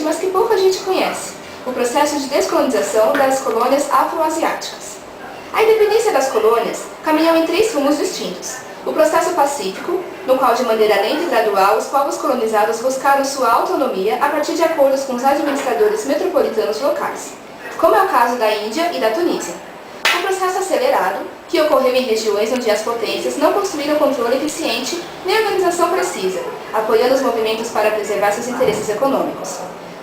importante, mas que pouca gente conhece: o processo de descolonização das colônias afroasiáticas. A independência das colônias caminhou em 3 rumos distintos: o processo pacífico, no qual de maneira lenta e gradual os povos colonizados buscaram sua autonomia a partir de acordos com os administradores metropolitanos locais, como é o caso da Índia e da Tunísia. Um processo acelerado, que ocorreu em regiões onde as potências não possuíram controle eficiente nem organização precisa, apoiando os movimentos para preservar seus interesses econômicos.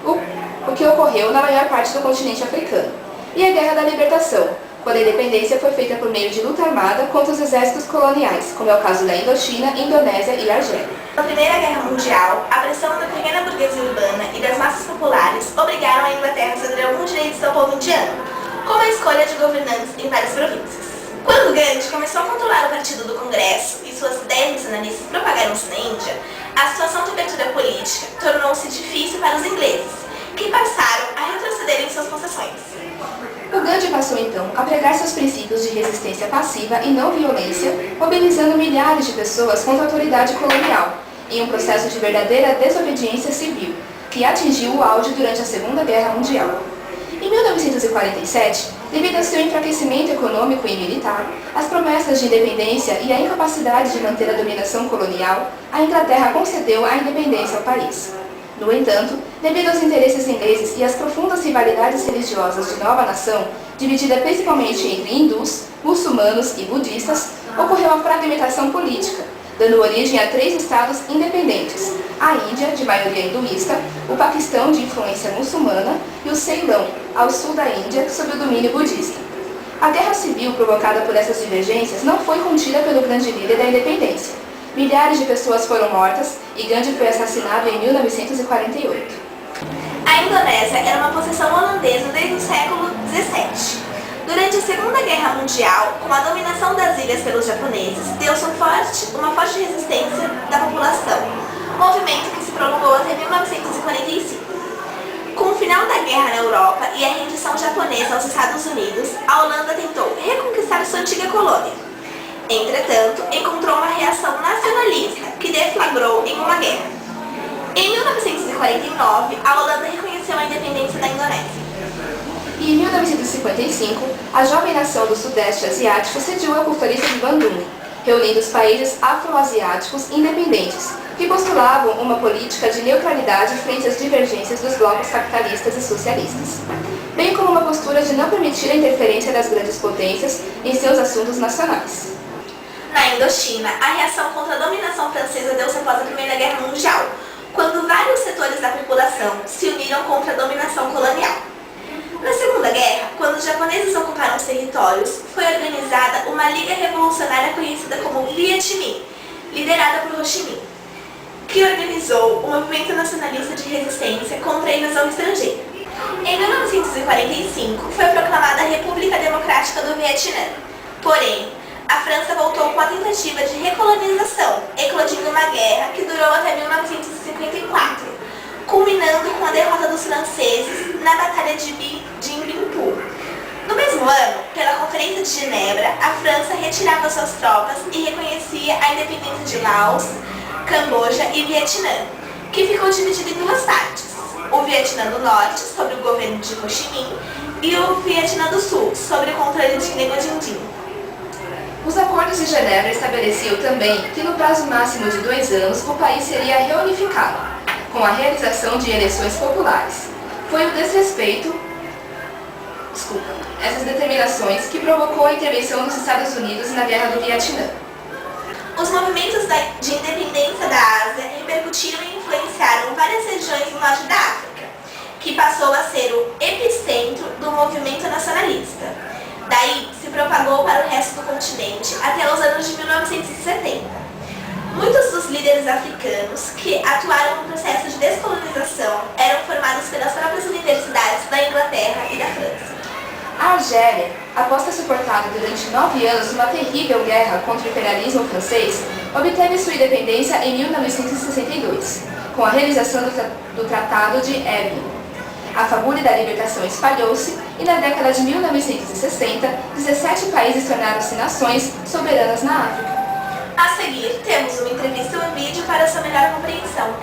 O que ocorreu na maior parte do continente africano. E a Guerra da Libertação, quando a independência foi feita por meio de luta armada contra os exércitos coloniais, como é o caso da Indochina, Indonésia e Argélia. Na Primeira Guerra Mundial, a pressão da pequena burguesia urbana e das massas populares obrigaram a Inglaterra a ceder alguns direitos ao povo indiano, como a escolha de governantes em várias províncias. Quando Gandhi começou a controlar o Partido do Congresso e suas ideias nacionalistas propagaram-se na Índia, a situação de abertura política tornou-se difícil para os ingleses, que passaram a retroceder em suas concessões. O Gandhi passou então a pregar seus princípios de resistência passiva e não violência, mobilizando milhares de pessoas contra a autoridade colonial, em um processo de verdadeira desobediência civil, que atingiu o auge durante a Segunda Guerra Mundial. Em 1947, devido ao seu enfraquecimento econômico e militar, as promessas de independência e a incapacidade de manter a dominação colonial, a Inglaterra concedeu a independência ao país. No entanto, devido aos interesses ingleses e às profundas rivalidades religiosas de nova nação, dividida principalmente entre hindus, muçulmanos e budistas, ocorreu a fragmentação política, dando origem a 3 estados independentes: a Índia, de maioria hinduísta, o Paquistão, de influência muçulmana, e o Ceilão, ao sul da Índia, sob o domínio budista. A guerra civil provocada por essas divergências não foi contida pelo grande líder da independência. Milhares de pessoas foram mortas e Gandhi foi assassinado em 1948. A Indonésia era uma possessão holandesa desde o século XVII. Durante a Segunda Guerra Mundial, com a dominação das ilhas pelos japoneses, deu-se uma forte resistência da população, movimento que se prolongou até 1945. Com o final da guerra na Europa e a rendição japonesa aos Estados Unidos, a Holanda tentou reconquistar sua antiga colônia. Entretanto, encontrou uma reação nacionalista que deflagrou em uma guerra. Em 1949, a Holanda reconheceu a independência da Indonésia. E em 1955, a jovem nação do Sudeste Asiático sediou a Conferência de Bandung, reunindo os países afroasiáticos independentes, que postulavam uma política de neutralidade frente às divergências dos blocos capitalistas e socialistas, bem como uma postura de não permitir a interferência das grandes potências em seus assuntos nacionais. Na Indochina, a reação contra a dominação francesa deu-se após a Primeira Guerra Mundial, quando vários setores da população se uniram contra a dominação colonial. Na Segunda Guerra, quando os japoneses ocuparam os territórios, foi organizada uma liga revolucionária conhecida como Viet Minh, liderada por Ho Chi Minh, que organizou o movimento nacionalista de resistência contra a invasão estrangeira. Em 1945, foi proclamada a República Democrática do Vietnã. Porém, a França voltou com a tentativa de recolonização, eclodindo uma guerra que durou até 1954, culminando com a derrota dos franceses na Batalha de Dien Bien Phu. No mesmo ano, pela Conferência de Genebra, a França retirava suas tropas e reconhecia a independência de Laos, Camboja e Vietnã, que ficou dividido em 2 partes: o Vietnã do Norte, sob o governo de Ho Chi Minh, e o Vietnã do Sul, sob o controle de Ngo Dinh Diem. Os acordos de Genebra estabeleciam também que no prazo máximo de 2 anos o país seria reunificado, com a realização de eleições populares. Foi o essas determinações que provocou a intervenção dos Estados Unidos na Guerra do Vietnã. Os movimentos de independência da Ásia repercutiram e influenciaram várias regiões do norte da África, que passou a ser o epicentro do movimento nacionalista. Daí se propagou para o resto do continente até os anos de 1970. Muitos dos líderes africanos que atuaram no processo de descolonização eram formados pelas próprias universidades da Inglaterra e da França. A Argélia, após ter suportado durante 9 anos uma terrível guerra contra o imperialismo francês, obteve sua independência em 1962, com a realização do Tratado de Evian. A fagulha da libertação espalhou-se e na década de 1960, 17 países tornaram-se nações soberanas na África. A seguir, temos uma entrevista em vídeo para sua melhor compreensão.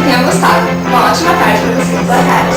que tenham gostado. Uma ótima tarde para vocês. Boa tarde.